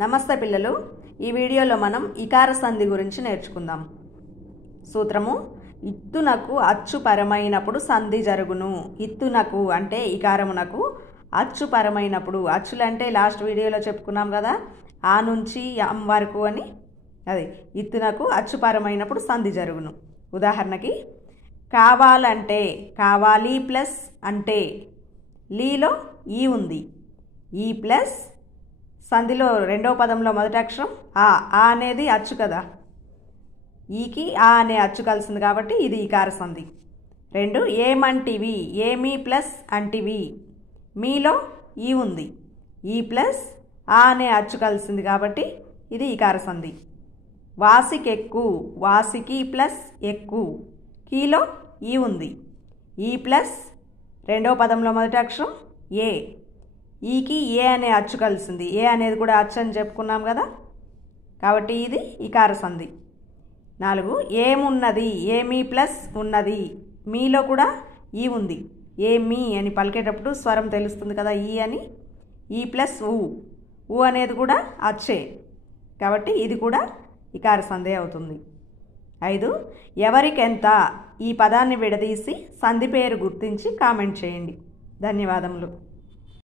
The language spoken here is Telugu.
నమస్తే పిల్లలు, ఈ వీడియోలో మనం ఇకార సంధి గురించి నేర్చుకుందాం. సూత్రము: ఇత్తునకు అచ్చు పరమైనప్పుడు సంధి జరుగును. ఇత్తునకు అంటే ఇకారమునకు, అచ్చు పరమైనప్పుడు, అచ్చులు అంటే లాస్ట్ వీడియోలో చెప్పుకున్నాం కదా, ఆ నుంచి అం వరకు అని. అది ఇత్తునకు అచ్చు పరమైనప్పుడు సంధి జరుగును. ఉదాహరణకి కావాలంటే, కావాలి ప్లస్ అంటే, లీలో ఈ ఉంది, ఈ ప్లస్ సంధిలో రెండవ పదంలో మొదటి అక్షరం ఆ అనేది అచ్చు కదా, ఈకి ఆ అనే అచ్చు కలిసింది కాబట్టి ఇది ఇకార సంధి. రెండు, ఏమంటివి, ఏమి ప్లస్ అంటివి, మీలో ఈ ఉంది, ఈ ప్లస్ ఆ అనే అచ్చు కలిసింది కాబట్టి ఇది ఇకార సంధి. వాసికెక్కు, వాసికి ప్లస్ ఎక్కు, కీలో ఈ ఉంది, ఈ ప్లస్ రెండవ పదంలో మొదటి అక్షరం ఏ, ఈకి ఏ అనే అచ్చు కలిసింది, ఏ అనేది కూడా అచ్చు అని చెప్పుకున్నాం కదా, కాబట్టి ఇది ఇకార సంధి. 4, ఏమున్నది, ఏమి ప్లస్ ఉన్నది, మీలో కూడా ఈ ఉంది, ఏమి అని పలికేటప్పుడు స్వరం తెలుస్తుంది కదా ఈ అని, ఈ ప్లస్ ఊ అనేది కూడా అచ్చే కాబట్టి ఇది కూడా ఇకార సంధి అవుతుంది. 5, ఎవరికెంత, ఈ పదాన్ని విడదీసి సంధి పేరు గుర్తించి కామెంట్ చేయండి. ధన్యవాదములు.